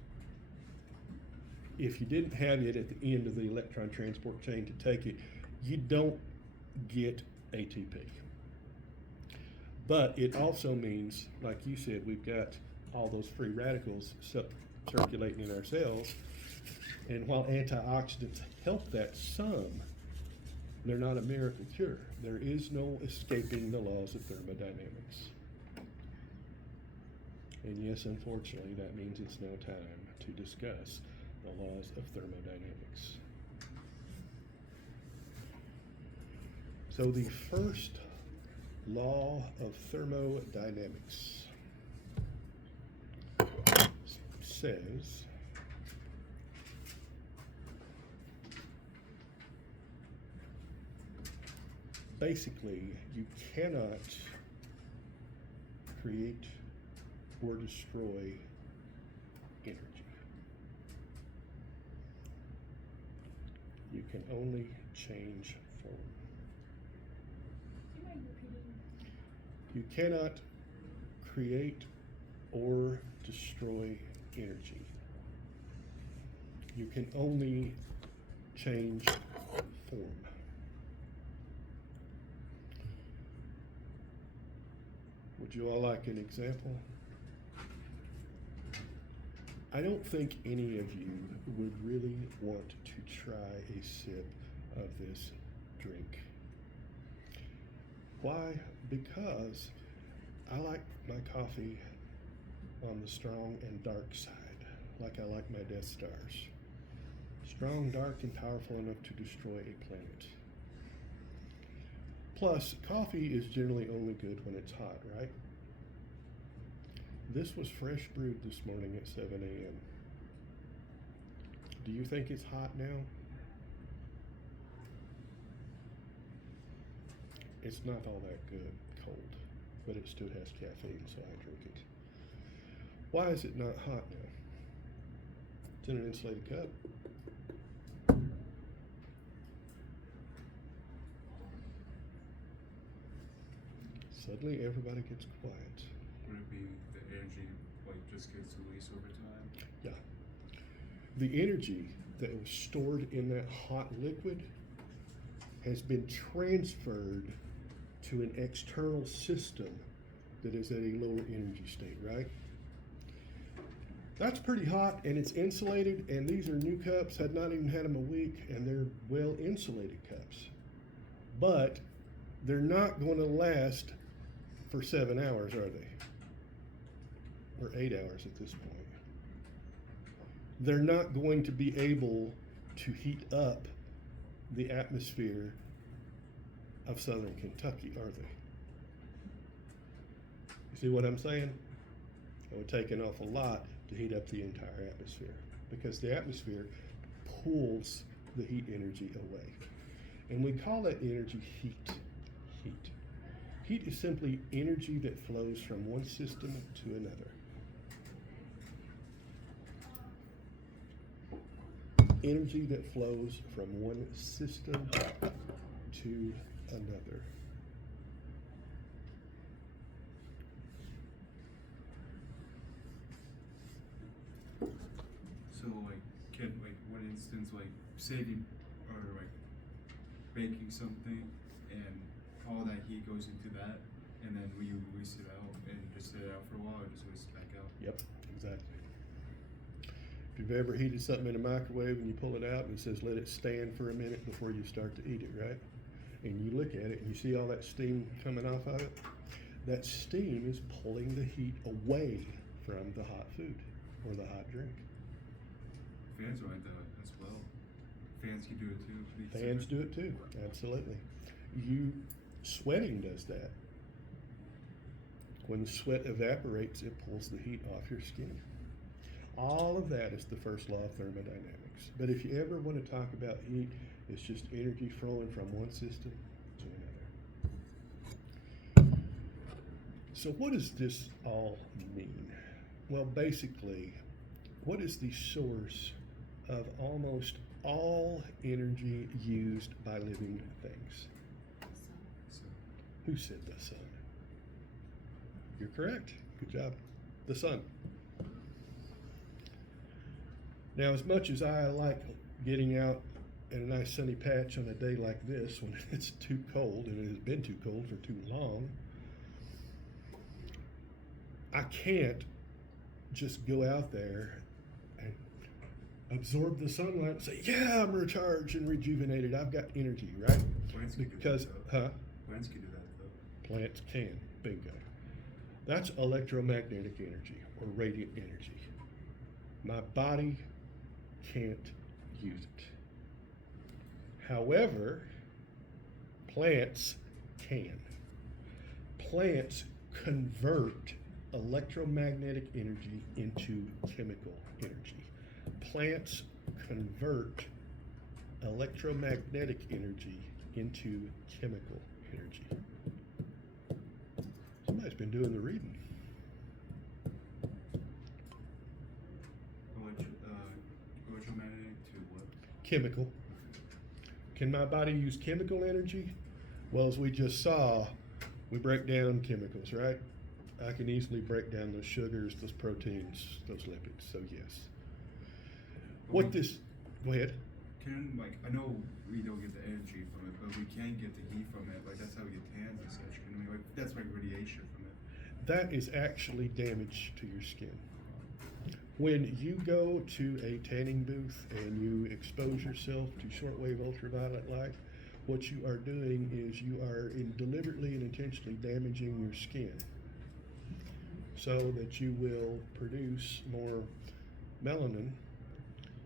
If you didn't have it at the end of the electron transport chain to take it, you don't get ATP. But it also means, like you said, we've got all those free radicals circulating in our cells. And while antioxidants help that some, they're not a miracle cure. There is no escaping the laws of thermodynamics. And yes, unfortunately, that means it's now time to discuss the laws of thermodynamics. So the first law of thermodynamics says basically you cannot create or destroy energy. You can only change form. Do you mind repeating? You cannot create or destroy energy. You can only change form. Would you all like an example? I don't think any of you would really want to try a sip of this drink. Why? Because I like my coffee on the strong and dark side, like I like my Death Stars. Strong, dark, and powerful enough to destroy a planet. Plus, coffee is generally only good when it's hot, right? This was fresh brewed this morning at 7 a.m. Do you think it's hot now? It's not all that good cold, but it still has caffeine, so I drink it. Why is it not hot now? It's in an insulated cup. Suddenly everybody gets quiet. Would it be the energy like just gets released over time? Yeah. The energy that was stored in that hot liquid has been transferred to an external system that is at a lower energy state, right? That's pretty hot and it's insulated, and these are new cups, had not even had them a week, and they're well insulated cups. But they're not going to last for 7 hours, are they? Or 8 hours at this point. They're not going to be able to heat up the atmosphere of southern Kentucky, are they? You see what I'm saying? It would take an awful lot to heat up the entire atmosphere, because the atmosphere pulls the heat energy away. And we call that energy heat. Heat. Heat is simply energy that flows from one system to another. Energy that flows from one system to another. So like, can like one instance like saving or like baking something, and all that heat goes into that, and then we release it out and just set it out for a while, or just release it back out. Yep, exactly. If you've ever heated something in a microwave and you pull it out and it says let it stand for a minute before you start to eat it, right? And you look at it and you see all that steam coming off of it, that steam is pulling the heat away from the hot food or the hot drink. Fans are like that as well. Fans can do it too. Fans do it too, absolutely. Sweating does that. When the sweat evaporates, it pulls the heat off your skin. All of that is the first law of thermodynamics. But if you ever want to talk about heat, it's just energy flowing from one system to another. So what does this all mean? Well, basically, what is the source of almost all energy used by living things? So, Who said the sun? You're correct. Good job. The sun. Now, as much as I like getting out in a nice sunny patch on a day like this when it's too cold, and it has been too cold for too long, I can't just go out there and absorb the sunlight and say, yeah, I'm recharged and rejuvenated. I've got energy, right? plants can Because, do that though. huh? Plants can do that though. Plants can. Bingo. That's electromagnetic energy or radiant energy. My body can't use it. However, plants can. plants convert electromagnetic energy into chemical energy. Plants convert electromagnetic energy into chemical energy. Somebody's been doing the reading. Electromagnetic to what? Chemical. Can my body use chemical energy? Well, as we just saw, we break down chemicals, right? I can easily break down those sugars, those proteins, those lipids, so yes. What this, go ahead. Can, like, I know we don't get the energy from it, but we can get the heat from it. Like, that's how we get tans and such. Can we, like, that's like radiation from it. That is actually damage to your skin. When you go to a tanning booth and you expose yourself to shortwave ultraviolet light, what you are doing is you are deliberately and intentionally damaging your skin so that you will produce more melanin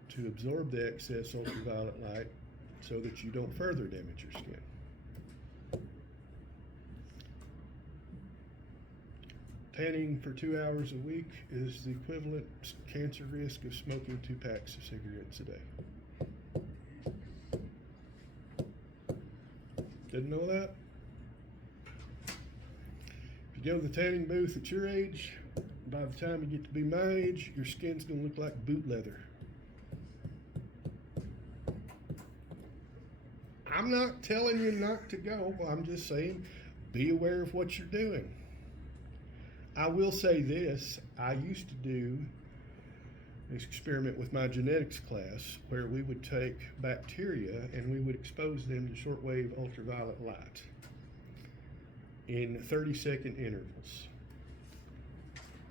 to absorb the excess ultraviolet light so that you don't further damage your skin. Tanning for 2 hours a week is the equivalent cancer risk of smoking 2 packs of cigarettes a day. Didn't know that? If you go to the tanning booth at your age, by the time you get to be my age, your skin's gonna look like boot leather. I'm not telling you not to go, I'm just saying be aware of what you're doing. I will say this, I used to do this experiment with my genetics class where we would take bacteria and we would expose them to shortwave ultraviolet light in 30-second intervals.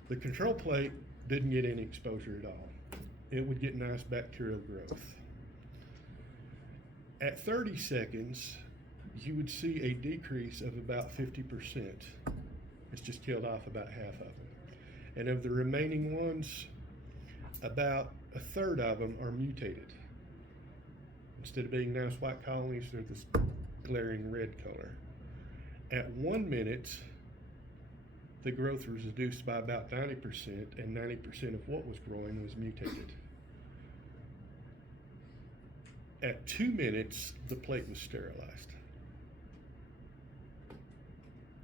The control plate didn't get any exposure at all. It would get nice bacterial growth. At 30 seconds, you would see a decrease of about 50%. It's just killed off about half of them. And of the remaining ones, about a third of them are mutated. Instead of being nice white colonies, they're this glaring red color. At 1 minute, the growth was reduced by about 90%, and 90% of what was growing was mutated. At 2 minutes, the plate was sterilized.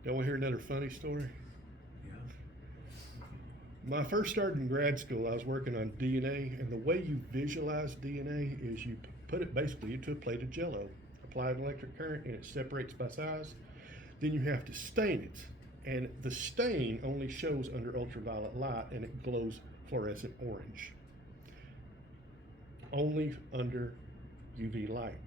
Y'all want to hear another funny story? Yeah. When I first started in grad school, I was working on DNA, and the way you visualize DNA is you put it basically into a plate of Jell-O, apply an electric current, and it separates by size. Then you have to stain it, and the stain only shows under ultraviolet light, and it glows fluorescent orange. Only under UV light.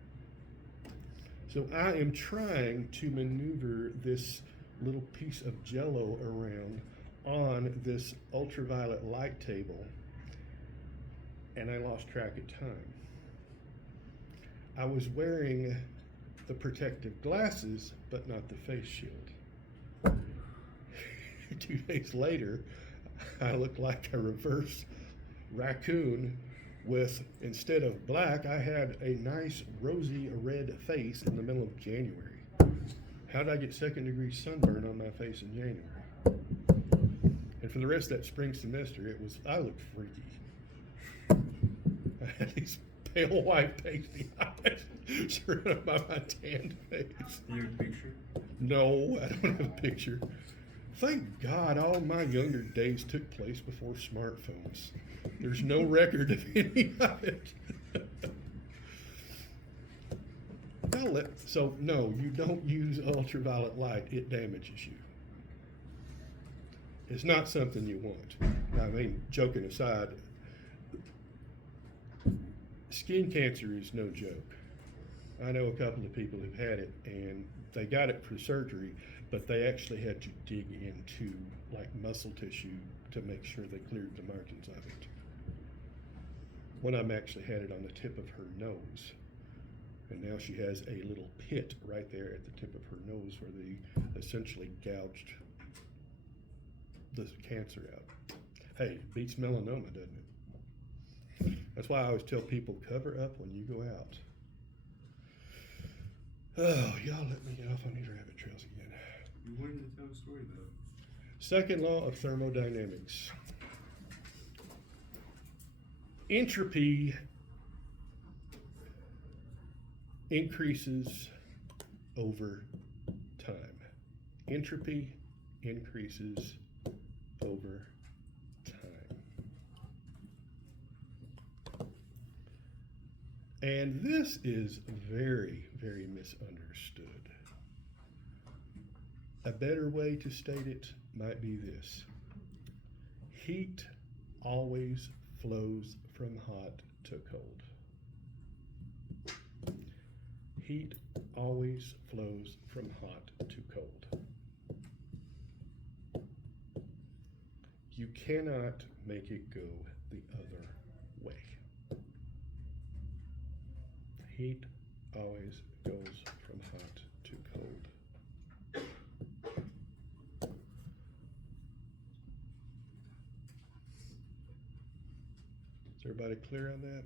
So I am trying to maneuver this little piece of Jell-O around on this ultraviolet light table, and I lost track of time. I was wearing the protective glasses, but not the face shield. 2 days later, I looked like a reverse raccoon with, instead of black, I had a nice rosy red face in the middle of January. How did I get 2nd degree sunburn on my face in January? And for the rest of that spring semester, I looked freaky. I had these pale white pasty eyes surrounded by my tanned face. Do you have a picture? No, I don't have a picture. Thank God all my younger days took place before smartphones. There's no record of any of it. So no, you don't use ultraviolet light. It damages you. It's not something you want. I mean, joking aside, skin cancer is no joke. I know a couple of people who've had it, and they got it for surgery, but they actually had to dig into like muscle tissue to make sure they cleared the margins of it. One of them actually had it on the tip of her nose, and now she has a little pit right there at the tip of her nose where they essentially gouged the cancer out. Hey, beats melanoma, doesn't it? That's why I always tell people, cover up when you go out. Oh, y'all let me get off on these rabbit trails again. You wanted to tell a story though. Second law of thermodynamics. Entropy increases over time. Entropy increases over time. And this is very, very misunderstood. A better way to state it might be this: heat always flows from hot to cold. Heat always flows from hot to cold. You cannot make it go the other way. Heat always goes from hot to cold. Is everybody clear on that?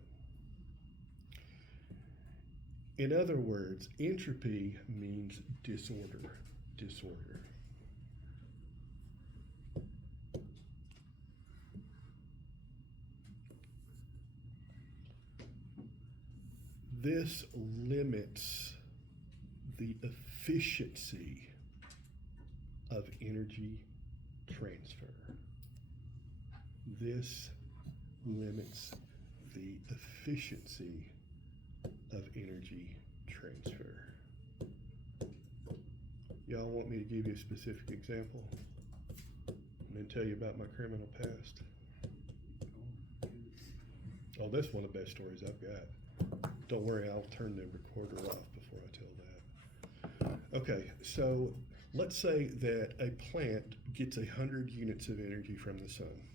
In other words, entropy means disorder. Disorder. This limits the efficiency of energy transfer. This limits the efficiency of energy transfer. Y'all want me to give you a specific example? And then tell you about my criminal past? Oh, that's one of the best stories I've got. Don't worry, I'll turn the recorder off before I tell that. Okay, so let's say that a plant gets 100 units of energy from the sun.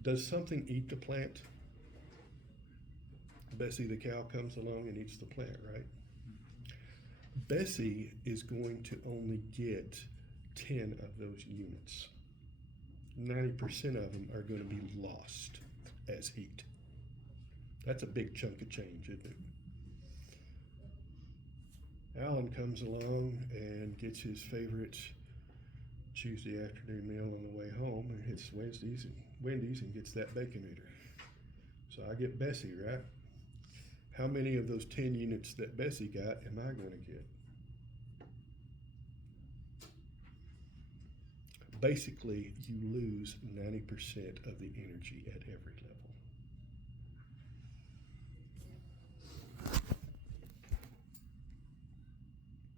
Does something eat the plant? Bessie the cow comes along and eats the plant, right? Bessie is going to only get 10 of those units. 90% of them are going to be lost as heat. That's a big chunk of change, isn't it? Alan comes along and gets his favorite Tuesday afternoon meal on the way home, and hits Wendy's and gets that Baconator. So I get Bessie, right? How many of those 10 units that Bessie got am I going to get? Basically, you lose 90% of the energy at every level.